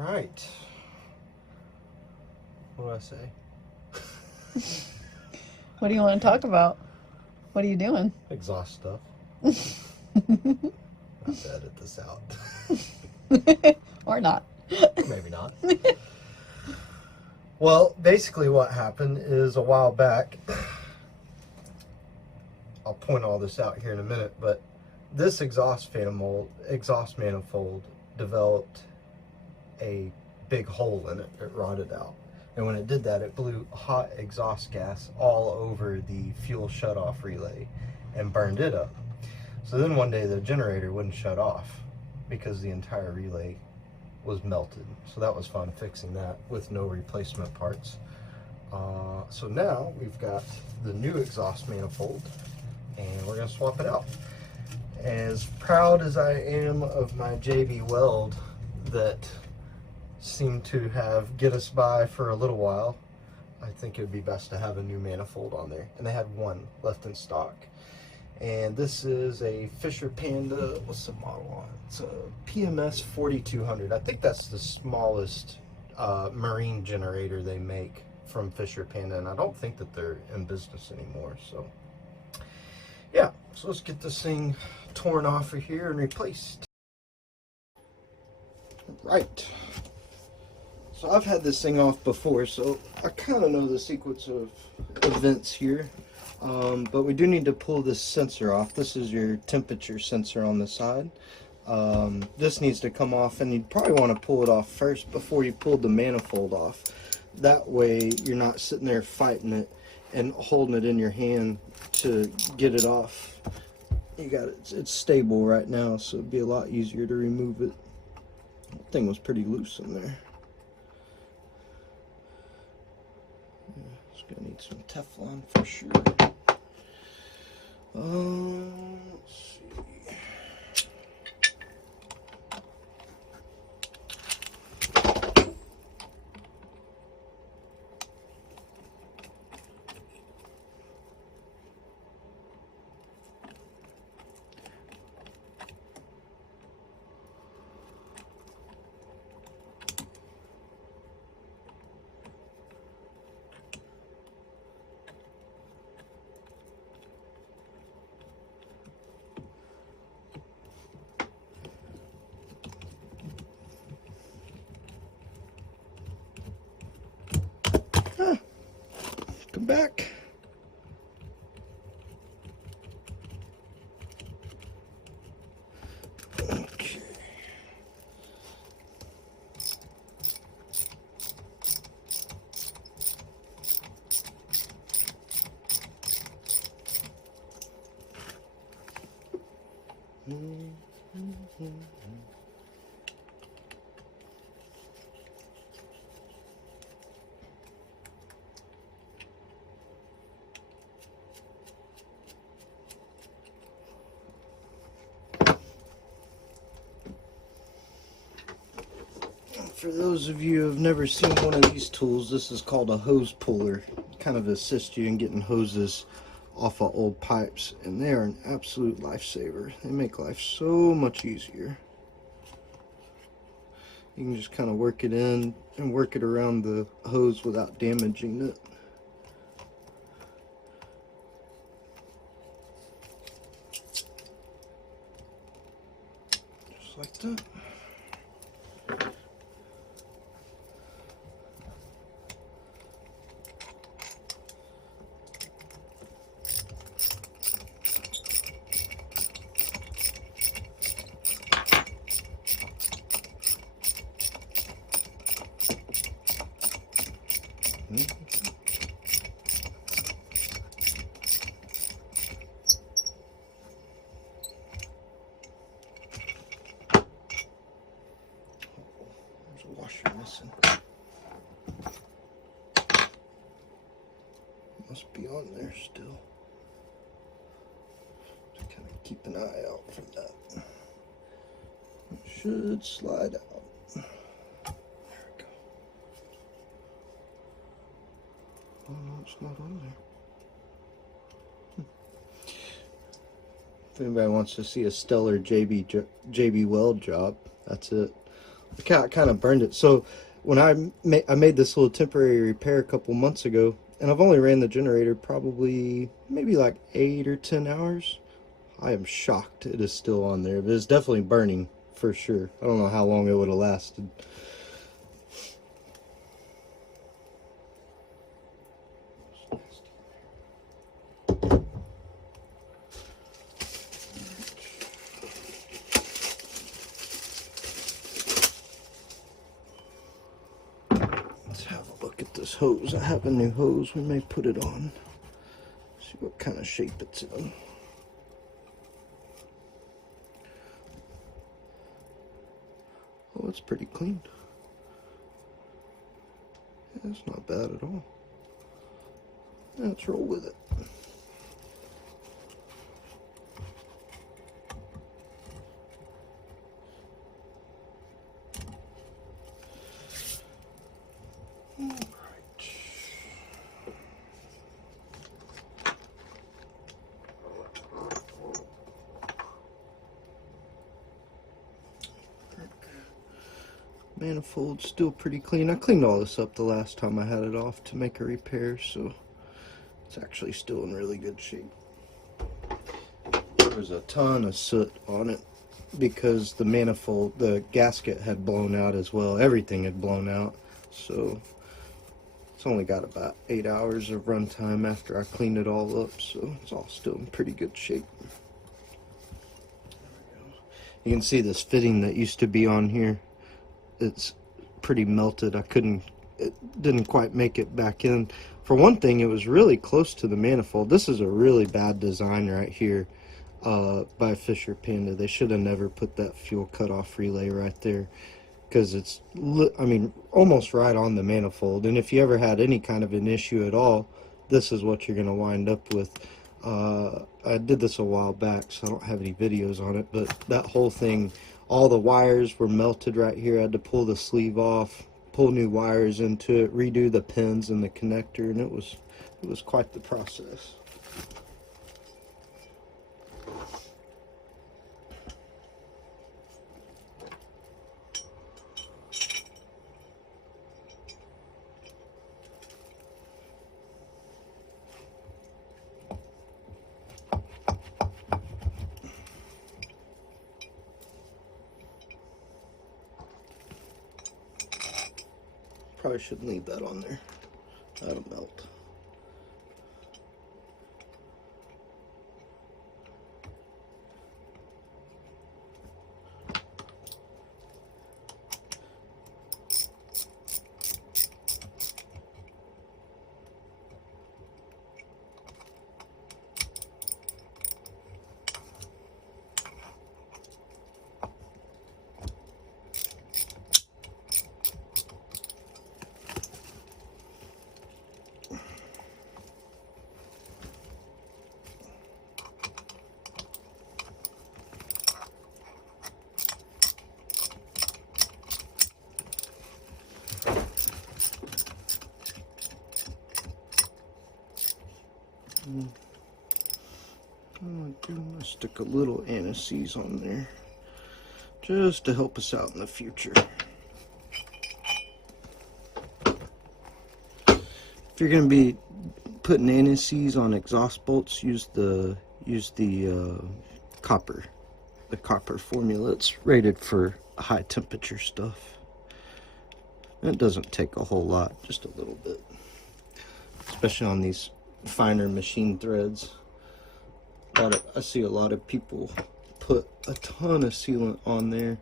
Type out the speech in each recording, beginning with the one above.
Right. What do I say? What do you want to talk about? What are you doing? Exhaust stuff. I have to edit this out. Or not. Maybe not. Well, basically what happened is a while back, I'll point all this out here in a minute, but this exhaust manifold developed a big hole in it. It rotted out. And when it did that, it blew hot exhaust gas all over the fuel shutoff relay and burned it up. So then one day the generator wouldn't shut off because the entire relay was melted. So that was fun fixing that with no replacement parts. So now we've got the new exhaust manifold and we're going to swap it out. As proud as I am of my JB Weld that seemed to get us by for a little while, I think it would be best to have a new manifold on there. And they had one left in stock. And this is a Fisher Panda, what's the model on it? It's a PMS 4200. I think that's the smallest marine generator they make from Fisher Panda, and I don't think that they're in business anymore. So yeah, so let's get this thing torn off of here and replaced. Right. So I've had this thing off before, so I kind of know the sequence of events here. But we do need to pull this sensor off. This is your temperature sensor on the side. This needs to come off, and you'd probably want to pull it off first before you pull the manifold off. That way you're not sitting there fighting it and holding it in your hand to get it off. You got it. It's stable right now, so it'd be a lot easier to remove it. That thing was pretty loose in there. It's gonna need some Teflon for sure. Let's see. Come back. Okay. For those of you who have never seen one of these tools, this is called a hose puller. Kind of assists you in getting hoses off of old pipes, and they are an absolute lifesaver. They make life so much easier. You can just kind of work it in and work it around the hose without damaging it. Just like that. There's a washer missing. Must be on there still. Just kind of keep an eye out for that. It should slide out. There we go. Oh no, it's not on there. If anybody wants to see a stellar JB Weld job, that's it. kind of burned it. So when I made this little temporary repair a couple months ago, and I've only ran the generator probably maybe like 8 or 10 hours. I am shocked it is still on there, but it's definitely burning for sure. I don't know how long it would have lasted. Let's have a look at this hose. I have a new hose. We may put it on. See what kind of shape it's in. Oh, it's pretty clean. Yeah, it's not bad at all. Let's roll with it. Manifold's still pretty clean. I cleaned all this up the last time I had it off to make a repair, so it's actually still in really good shape. There was a ton of soot on it because the manifold, the gasket had blown out as well. Everything had blown out, so it's only got about 8 hours of runtime after I cleaned it all up, so it's all still in pretty good shape. You can see this fitting that used to be on here. It's pretty melted. It didn't quite make it back in. For one thing, it was really close to the manifold. This is a really bad design right here by Fisher Panda. They should have never put that fuel cutoff relay right there, because it's, I mean, almost right on the manifold. And if you ever had any kind of an issue at all, this is what you're going to wind up with. I did this a while back, so I don't have any videos on it, but that whole thing, all the wires were melted right here. I had to pull the sleeve off, pull new wires into it, redo the pins and the connector, and it was quite the process. Probably shouldn't leave that on there. That'll melt. I'm gonna stick a little anise on there just to help us out in the future. If you're gonna be putting anise on exhaust bolts, use the copper, the copper formula. It's rated for high temperature stuff. And it doesn't take a whole lot, just a little bit, especially on these finer machine threads. I see a lot of people put a ton of sealant on there,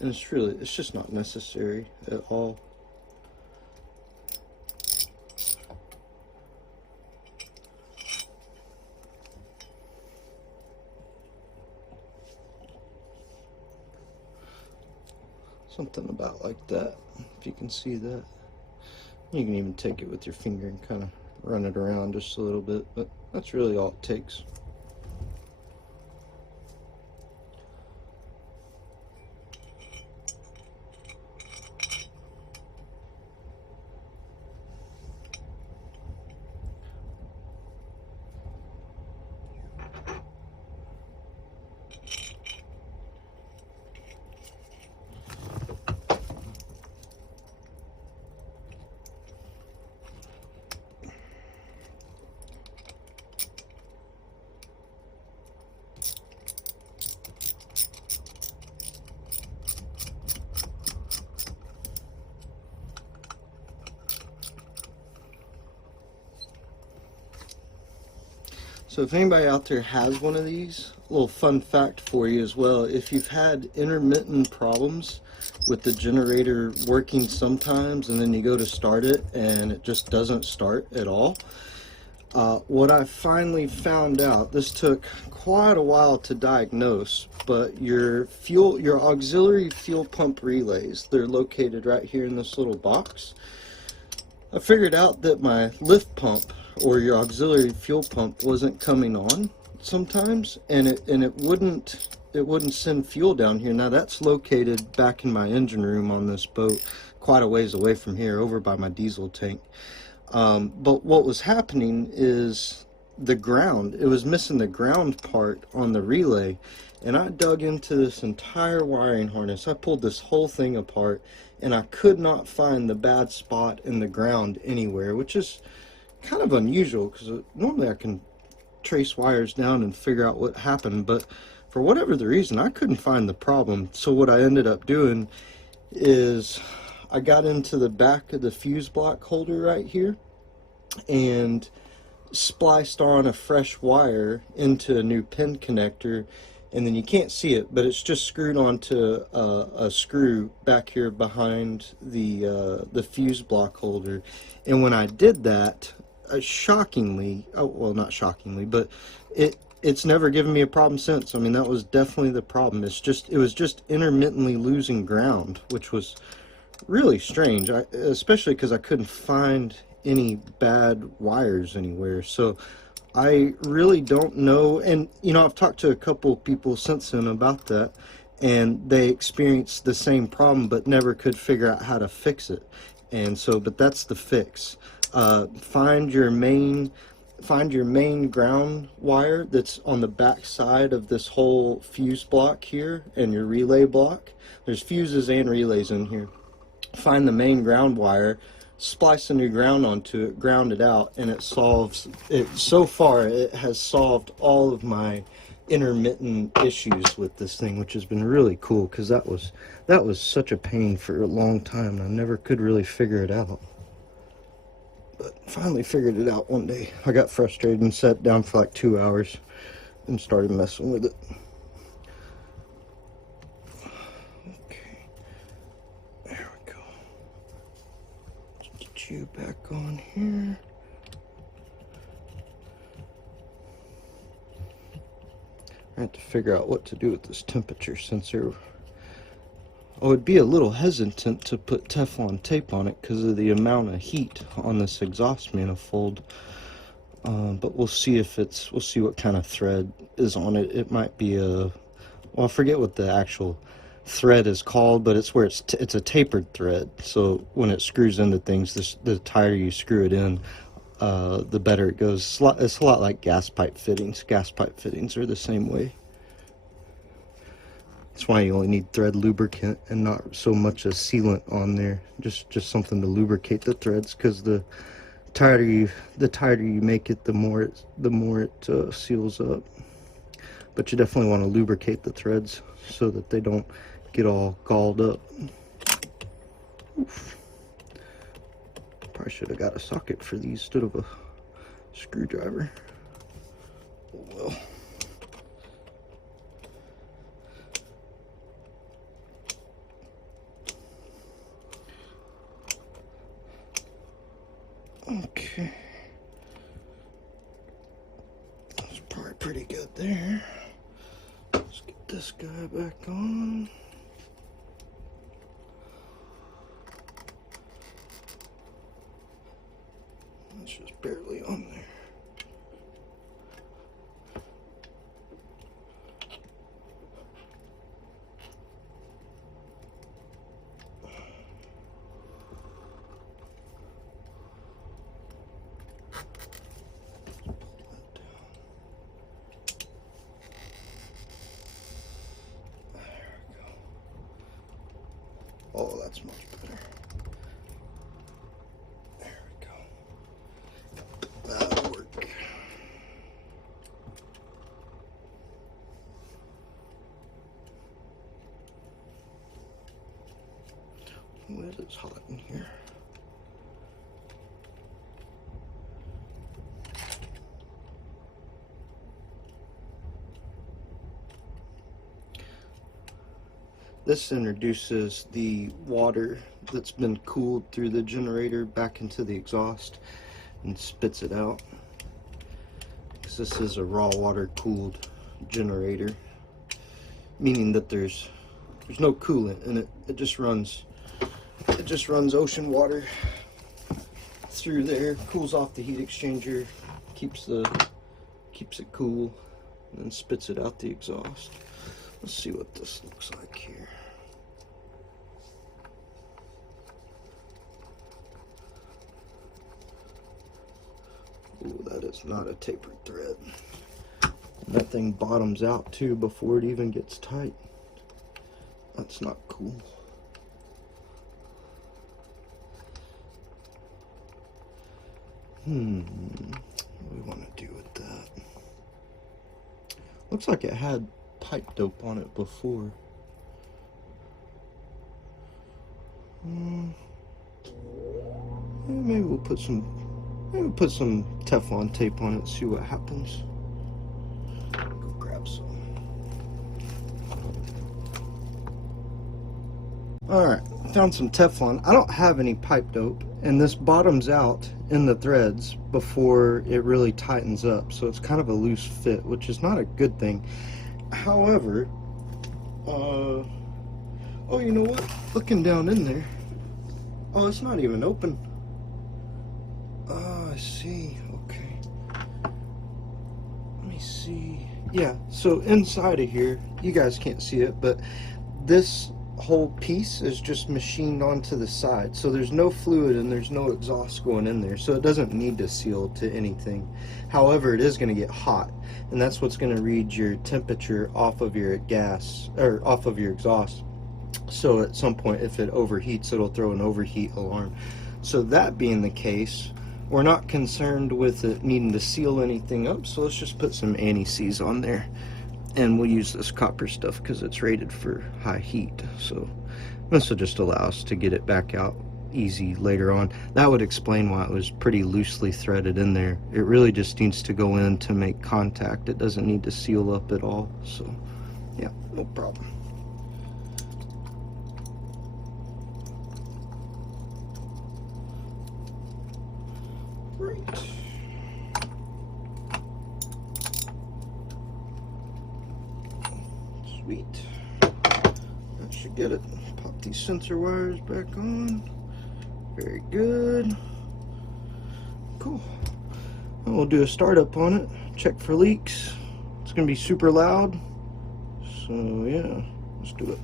and it's just not necessary at all. Something about like that, if you can see that. You can even take it with your finger and kind of run it around just a little bit, but that's really all it takes. So if anybody out there has one of these, a little fun fact for you as well. If you've had intermittent problems with the generator working sometimes and then you go to start it and it just doesn't start at all, what I finally found out, this took quite a while to diagnose, but your auxiliary fuel pump relays, they're located right here in this little box. I figured out that my lift pump or your auxiliary fuel pump wasn't coming on sometimes, and it wouldn't send fuel down here. Now that's located back in my engine room on this boat, quite a ways away from here, over by my diesel tank. But what was happening is the ground, it was missing the ground part on the relay, and I dug into this entire wiring harness. I pulled this whole thing apart, and I could not find the bad spot in the ground anywhere, which is kind of unusual because normally I can trace wires down and figure out what happened, but for whatever the reason I couldn't find the problem. So what I ended up doing is I got into the back of the fuse block holder right here and spliced on a fresh wire into a new pin connector, and then you can't see it, but it's just screwed onto a screw back here behind the fuse block holder. And when I did that, shockingly, well, not shockingly, but it's never given me a problem since. I mean, that was definitely the problem. It was just intermittently losing ground, which was really strange, especially because I couldn't find any bad wires anywhere. So I really don't know, and you know, I've talked to a couple people since then about that, and they experienced the same problem but never could figure out how to fix it. And so, but that's the fix. Find your main ground wire that's on the back side of this whole fuse block here and your relay block. There's fuses and relays in here. Find the main ground wire, splice a new ground onto it, ground it out, and it solves it. So far it has solved all of my intermittent issues with this thing, which has been really cool, because that was such a pain for a long time and I never could really figure it out. But finally figured it out one day. I got frustrated and sat down for like 2 hours and started messing with it. Okay, there we go. Let's get you back on here. I have to figure out what to do with this temperature sensor. I would be a little hesitant to put Teflon tape on it because of the amount of heat on this exhaust manifold. But we'll see what kind of thread is on it. It might be well, I forget what the actual thread is called, but it's where it's a tapered thread. So when it screws into things, the tighter you screw it in, the better it goes. It's a lot like gas pipe fittings. Gas pipe fittings are the same way. That's why you only need thread lubricant and not so much a sealant on there. Just something to lubricate the threads, because the tighter you make it, the more it seals up. But you definitely want to lubricate the threads so that they don't get all galled up. Oof. Probably should have got a socket for these instead of a screwdriver. Oh well. Okay, that's probably pretty good there. Let's get this guy back on. It's just barely on there. Oh, that's much better. There we go. That'll work. Oh, it is hot in here. This introduces the water that's been cooled through the generator back into the exhaust and spits it out. Because this is a raw water cooled generator, meaning that there's no coolant in it. It just runs ocean water through there, cools off the heat exchanger, keeps it cool, and then spits it out the exhaust. Let's see what this looks like here. Ooh, that is not a tapered thread. That thing bottoms out too before it even gets tight. That's not cool. What do we want to do with that? Looks like it had pipe dope on it before. Maybe we'll put some Teflon tape on it and see what happens. Go grab some. Alright, found some Teflon. I don't have any pipe dope, and this bottoms out in the threads before it really tightens up, so it's kind of a loose fit, which is not a good thing. However, oh, you know what? Looking down in there, oh, it's not even open. Oh, I see. Okay. Let me see. Yeah, so inside of here, you guys can't see it, but this whole piece is just machined onto the side, so there's no fluid and there's no exhaust going in there, so it doesn't need to seal to anything. However, it is going to get hot, and that's what's going to read your temperature off of your gas, or off of your exhaust. So at some point, if it overheats, it'll throw an overheat alarm. So that being the case, we're not concerned with it needing to seal anything up, so let's just put some anti-seize on there. And we'll use this copper stuff because it's rated for high heat. So this will just allow us to get it back out easy later on. That would explain why it was pretty loosely threaded in there. It really just needs to go in to make contact. It doesn't need to seal up at all. So yeah, no problem. Great. Sweet. That should get it. Pop these sensor wires back on. Very good. Cool. And we'll do a startup on it. Check for leaks. It's going to be super loud. So yeah, let's do it.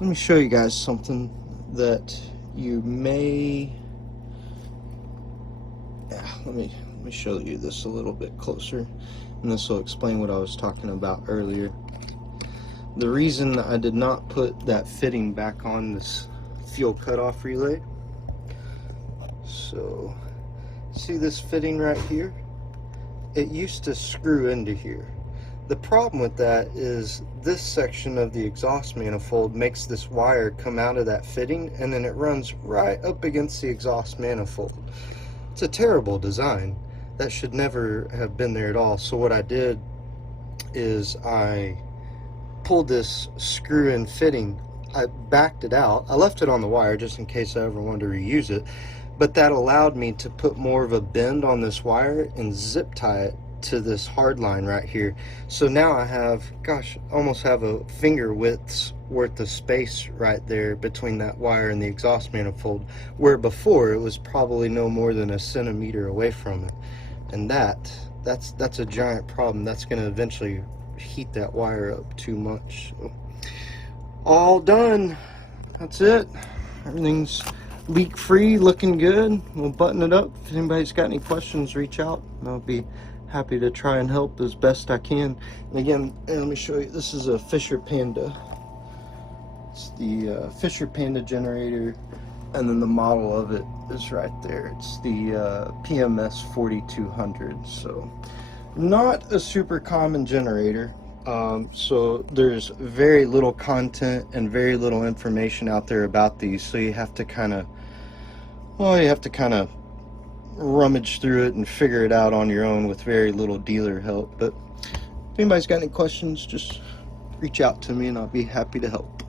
Let me show you guys something that you may, let me show you this a little bit closer, and this will explain what I was talking about earlier. The reason I did not put that fitting back on this fuel cutoff relay, so see this fitting right here? It used to screw into here. The problem with that is this section of the exhaust manifold makes this wire come out of that fitting, and then it runs right up against the exhaust manifold. It's a terrible design. That should never have been there at all. So what I did is I pulled this screw-in fitting, I backed it out, I left it on the wire just in case I ever wanted to reuse it, but that allowed me to put more of a bend on this wire and zip tie it to this hard line right here. So now I have, gosh, almost have a finger width's worth of space right there between that wire and the exhaust manifold, where before it was probably no more than a centimeter away from it. And that's a giant problem. That's going to eventually heat that wire up too much. So, all done. That's it. Everything's leak free, looking good. We'll button it up. If anybody's got any questions, reach out and I'll be happy to try and help as best I can. And again, let me show you. This is a Fisher Panda. It's the Fisher Panda generator, and then the model of it is right there. It's the PMS 4200. So not a super common generator. So there's very little content and very little information out there about these. So you have to kind of, rummage through it and figure it out on your own with very little dealer help. But if anybody's got any questions, just reach out to me and I'll be happy to help.